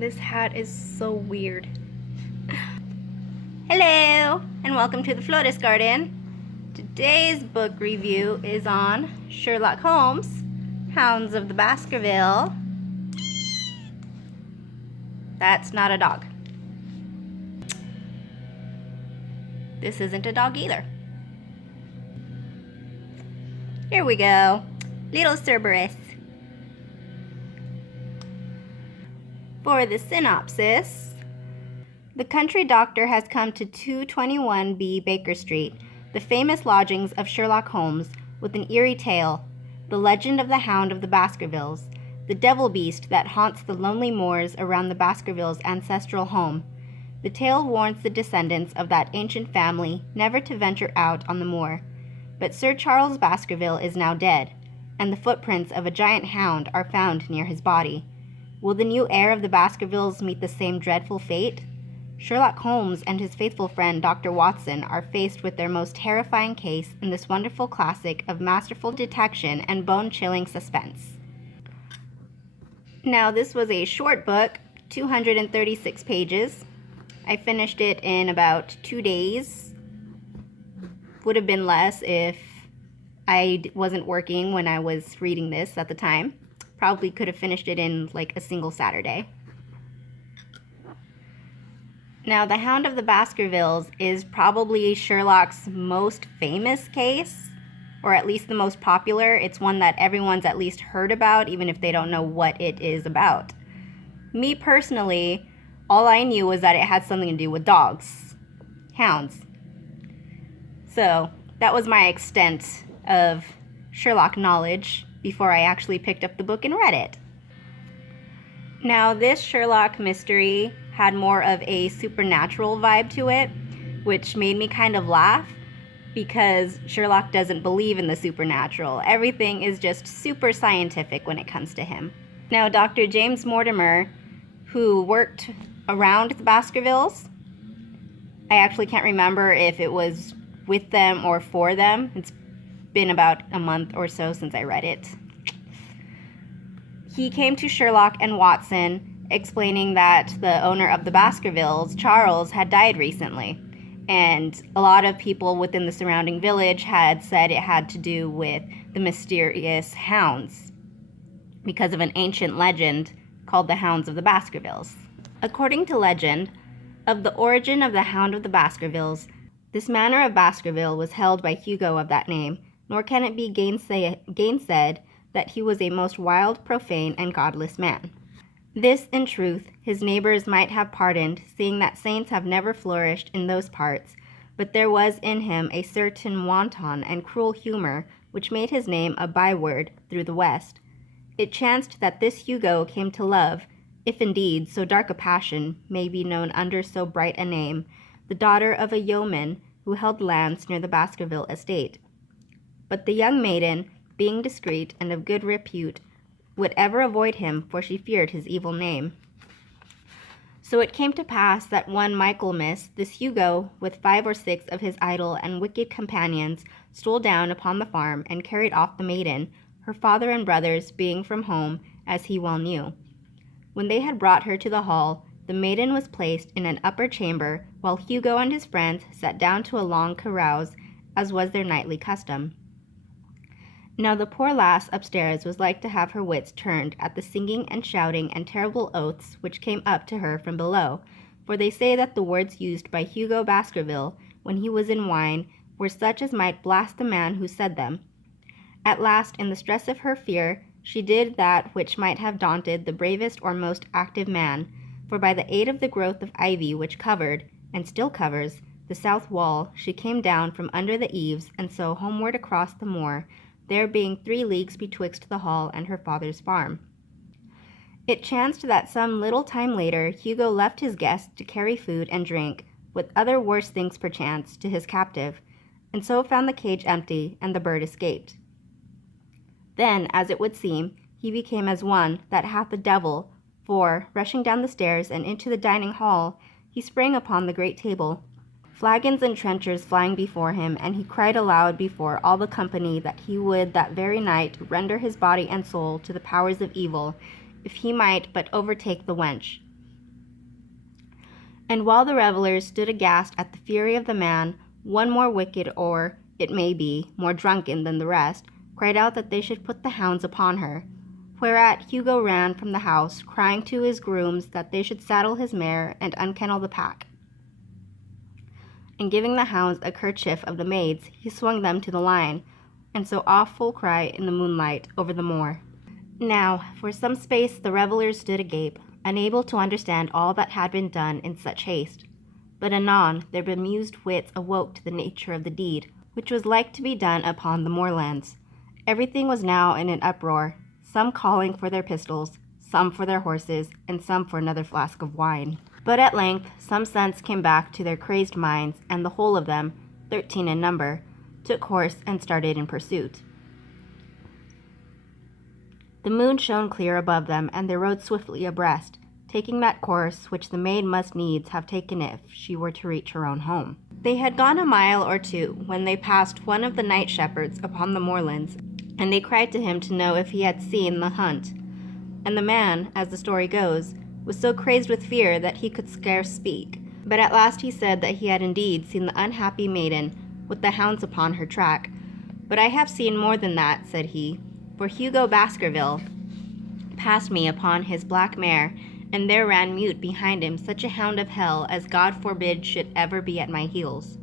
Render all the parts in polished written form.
This hat is so weird. Hello, and welcome to the Flores Garden. Today's book review is on Sherlock Holmes, Hounds of the Baskerville. That's not a dog. This isn't a dog either. Here we go. Little Cerberus. For the synopsis, the country doctor has come to 221B Baker Street, the famous lodgings of Sherlock Holmes, with an eerie tale, the legend of the Hound of the Baskervilles, the devil beast that haunts the lonely moors around the Baskervilles' ancestral home. The tale warns the descendants of that ancient family never to venture out on the moor. But Sir Charles Baskerville is now dead, and the footprints of a giant hound are found near his body. Will the new heir of the Baskervilles meet the same dreadful fate? Sherlock Holmes and his faithful friend Dr. Watson are faced with their most terrifying case in this wonderful classic of masterful detection and bone-chilling suspense. Now, this was a short book, 236 pages. I finished it in about 2 days. Would have been less if I wasn't working when I was reading this at the time. Probably could have finished it in like a single Saturday. Now, the Hound of the Baskervilles is probably Sherlock's most famous case, or at least the most popular. It's one that everyone's at least heard about, even if they don't know what it is about. Me personally, all I knew was that it had something to do with dogs. Hounds. So, that was my extent of Sherlock knowledge before I actually picked up the book and read it. Now, this Sherlock mystery had more of a supernatural vibe to it, which made me kind of laugh because Sherlock doesn't believe in the supernatural. Everything is just super scientific when it comes to him. Now, Dr. James Mortimer, who worked around the Baskervilles, I actually can't remember if it was with them or for them. It's been about a month or so since I read it. He came to Sherlock and Watson explaining that the owner of the Baskervilles, Charles, had died recently. And a lot of people within the surrounding village had said it had to do with the mysterious hounds because of an ancient legend called the Hounds of the Baskervilles. According to legend, of the origin of the Hound of the Baskervilles, this manor of Baskerville was held by Hugo of that name, nor can it be gainsaid that he was a most wild, profane, and godless man. This, in truth, his neighbors might have pardoned, seeing that saints have never flourished in those parts, but there was in him a certain wanton and cruel humor which made his name a byword through the West. It chanced that this Hugo came to love, if indeed so dark a passion may be known under so bright a name, the daughter of a yeoman who held lands near the Baskerville estate. But the young maiden, being discreet and of good repute, would ever avoid him, for she feared his evil name. So it came to pass that one Michaelmas, this Hugo, with 5 or 6 of his idle and wicked companions, stole down upon the farm and carried off the maiden, her father and brothers being from home, as he well knew. When they had brought her to the hall, the maiden was placed in an upper chamber, while Hugo and his friends sat down to a long carouse, as was their nightly custom. Now the poor lass upstairs was like to have her wits turned at the singing and shouting and terrible oaths which came up to her from below, for they say that the words used by Hugo Baskerville when he was in wine were such as might blast the man who said them. At last, in the stress of her fear, she did that which might have daunted the bravest or most active man, for by the aid of the growth of ivy which covered, and still covers, the south wall, she came down from under the eaves, and so homeward across the moor, there being 3 leagues betwixt the hall and her father's farm. It chanced that some little time later Hugo left his guest to carry food and drink, with other worse things perchance, to his captive, and so found the cage empty, and the bird escaped. Then, as it would seem, he became as one that hath the devil, for, rushing down the stairs and into the dining hall, he sprang upon the great table, flagons and trenchers flying before him, and he cried aloud before all the company that he would that very night render his body and soul to the powers of evil, if he might but overtake the wench. And while the revelers stood aghast at the fury of the man, one more wicked, or, it may be, more drunken than the rest, cried out that they should put the hounds upon her. Whereat Hugo ran from the house, crying to his grooms that they should saddle his mare and unkennel the pack. And giving the hounds a kerchief of the maid's, he swung them to the line, and so off full cry in the moonlight over the moor. Now, for some space the revellers stood agape, unable to understand all that had been done in such haste. But anon their bemused wits awoke to the nature of the deed, which was like to be done upon the moorlands. Everything was now in an uproar, some calling for their pistols, some for their horses, and some for another flask of wine. But at length some sense came back to their crazed minds, and the whole of them, 13 in number, took horse and started in pursuit. The moon shone clear above them, and they rode swiftly abreast, taking that course which the maid must needs have taken if she were to reach her own home. They had gone a mile or two when they passed one of the night shepherds upon the moorlands, and they cried to him to know if he had seen the hunt. And the man, as the story goes, was so crazed with fear that he could scarce speak. But at last he said that he had indeed seen the unhappy maiden with the hounds upon her track. But I have seen more than that, said he, for Hugo Baskerville passed me upon his black mare, and there ran mute behind him such a hound of hell as God forbid should ever be at my heels.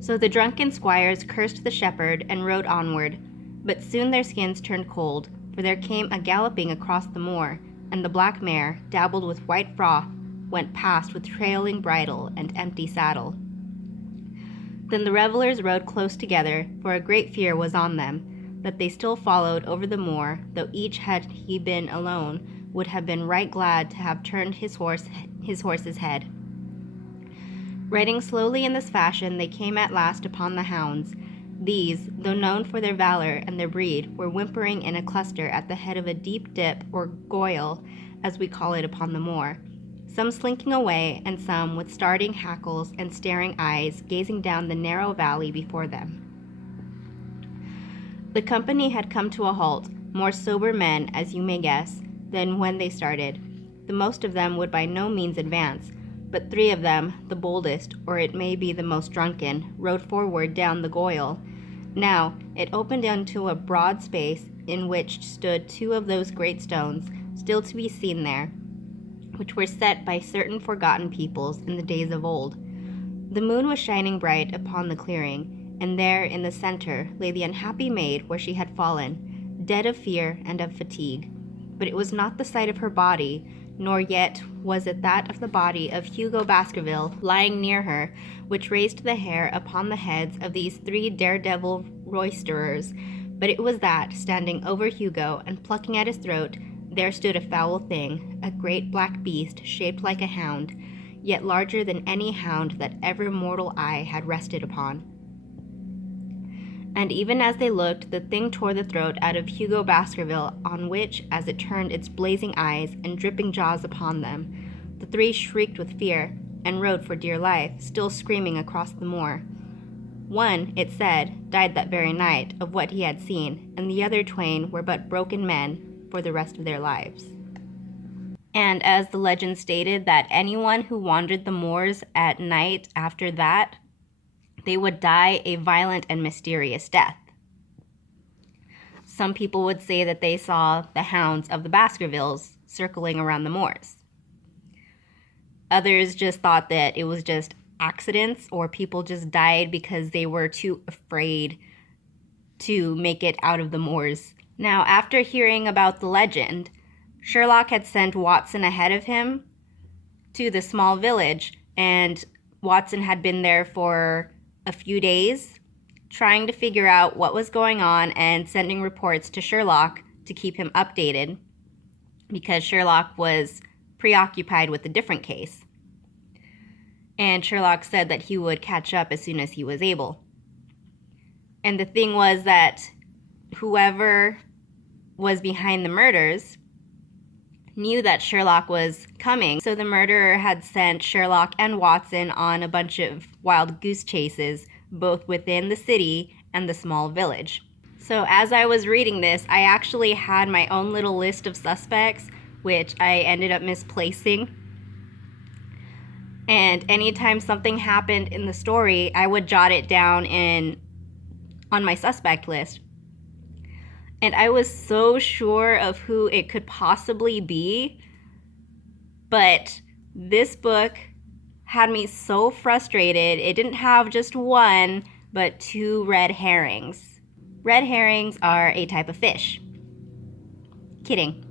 So the drunken squires cursed the shepherd and rode onward, but soon their skins turned cold, for there came a galloping across the moor, and the black mare, dabbled with white froth, went past with trailing bridle and empty saddle. Then the revellers rode close together, for a great fear was on them, that they still followed over the moor, though each had he been alone would have been right glad to have turned his horse's head. Riding slowly in this fashion, they came at last upon the hounds. These, though known for their valor and their breed, were whimpering in a cluster at the head of a deep dip, or goyle, as we call it upon the moor, some slinking away, and some with starting hackles and staring eyes gazing down the narrow valley before them. The company had come to a halt, more sober men, as you may guess, than when they started. The most of them would by no means advance, but 3 of them, the boldest, or it may be the most drunken, rode forward down the goyle. Now it opened into a broad space in which stood 2 of those great stones, still to be seen there, which were set by certain forgotten peoples in the days of old. The moon was shining bright upon the clearing, and there in the center lay the unhappy maid where she had fallen, dead of fear and of fatigue. But it was not the sight of her body, nor yet was it that of the body of Hugo Baskerville lying near her, which raised the hair upon the heads of these 3 daredevil roisterers, but it was that, standing over Hugo and plucking at his throat, there stood a foul thing, a great black beast shaped like a hound, yet larger than any hound that ever mortal eye had rested upon. And even as they looked, the thing tore the throat out of Hugo Baskerville, on which, as it turned its blazing eyes and dripping jaws upon them, the 3 shrieked with fear, and rode for dear life, still screaming across the moor. One, it said, died that very night of what he had seen, and the other twain were but broken men for the rest of their lives. And as the legend stated, that anyone who wandered the moors at night after that, they would die a violent and mysterious death. Some people would say that they saw the hounds of the Baskervilles circling around the moors. Others just thought that it was just accidents, or people just died because they were too afraid to make it out of the moors. Now, after hearing about the legend, Sherlock had sent Watson ahead of him to the small village, and Watson had been there for a few days trying to figure out what was going on and sending reports to Sherlock to keep him updated, because Sherlock was preoccupied with a different case. And Sherlock said that he would catch up as soon as he was able. And the thing was that whoever was behind the murders knew that Sherlock was coming, so the murderer had sent Sherlock and Watson on a bunch of wild goose chases, both within the city and the small village. So as I was reading this, I actually had my own little list of suspects, which I ended up misplacing. And anytime something happened in the story, I would jot it down on my suspect list. And I was so sure of who it could possibly be, but this book had me so frustrated. It didn't have just one, but 2 red herrings. Red herrings are a type of fish. Kidding.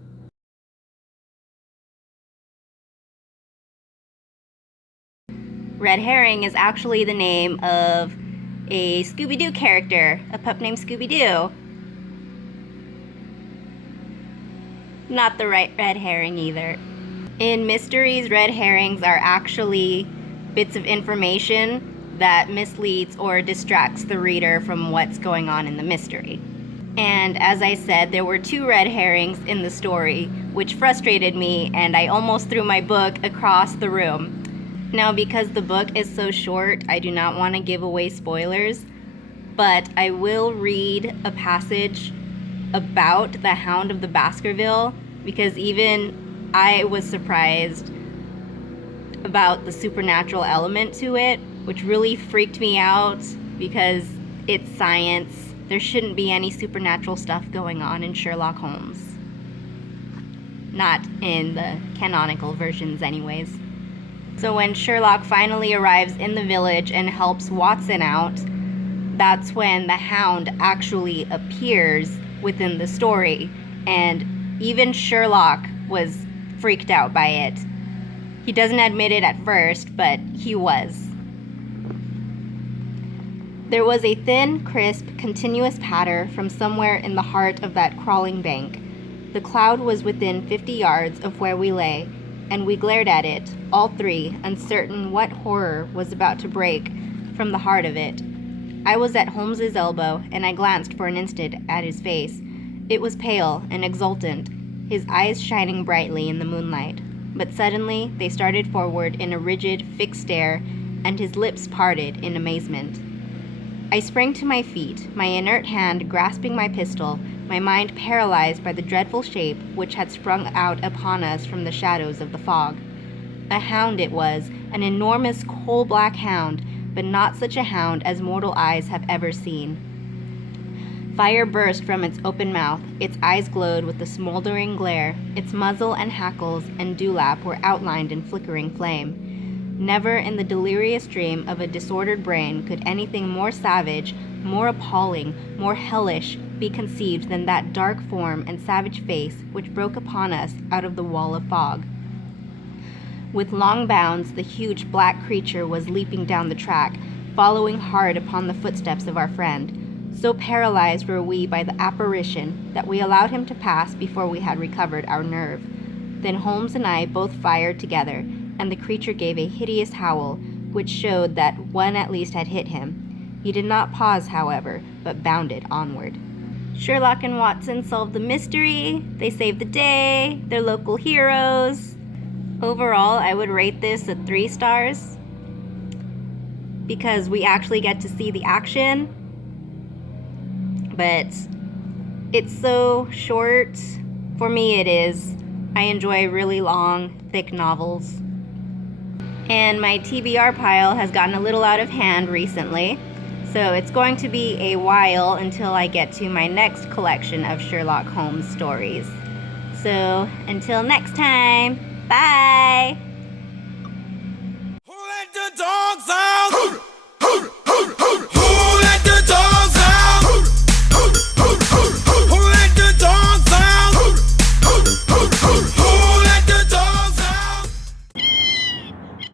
Red herring is actually the name of a Scooby-Doo character, a pup named Scooby-Doo. Not the right red herring either. In mysteries, red herrings are actually bits of information that misleads or distracts the reader from what's going on in the mystery. And as I said, there were 2 red herrings in the story, which frustrated me, and I almost threw my book across the room. Now, because the book is so short, I do not want to give away spoilers, but I will read a passage about the Hound of the Baskerville, because even I was surprised about the supernatural element to it, which really freaked me out because it's science. There shouldn't be any supernatural stuff going on in Sherlock Holmes. Not in the canonical versions anyways. So when Sherlock finally arrives in the village and helps Watson out, that's when the Hound actually appears within the story, and even Sherlock was freaked out by it. He doesn't admit it at first, but he was. There was a thin, crisp, continuous patter from somewhere in the heart of that crawling bank. The cloud was within 50 yards of where we lay, and we glared at it, all 3, uncertain what horror was about to break from the heart of it. I was at Holmes's elbow, and I glanced for an instant at his face. It was pale and exultant, his eyes shining brightly in the moonlight. But suddenly they started forward in a rigid, fixed stare, and his lips parted in amazement. I sprang to my feet, my inert hand grasping my pistol, my mind paralyzed by the dreadful shape which had sprung out upon us from the shadows of the fog. A hound it was, an enormous coal-black hound, but not such a hound as mortal eyes have ever seen. Fire burst from its open mouth, its eyes glowed with a smoldering glare, its muzzle and hackles and dewlap were outlined in flickering flame. Never in the delirious dream of a disordered brain could anything more savage, more appalling, more hellish be conceived than that dark form and savage face which broke upon us out of the wall of fog. With long bounds, the huge black creature was leaping down the track, following hard upon the footsteps of our friend. So paralyzed were we by the apparition that we allowed him to pass before we had recovered our nerve. Then Holmes and I both fired together, and the creature gave a hideous howl, which showed that one at least had hit him. He did not pause, however, but bounded onward. Sherlock and Watson solved the mystery, they saved the day, they're local heroes. Overall, I would rate this at 3 stars, because we actually get to see the action, but it's so short. For me, it is. I enjoy really long, thick novels. And my TBR pile has gotten a little out of hand recently, so it's going to be a while until I get to my next collection of Sherlock Holmes stories. So until next time, bye!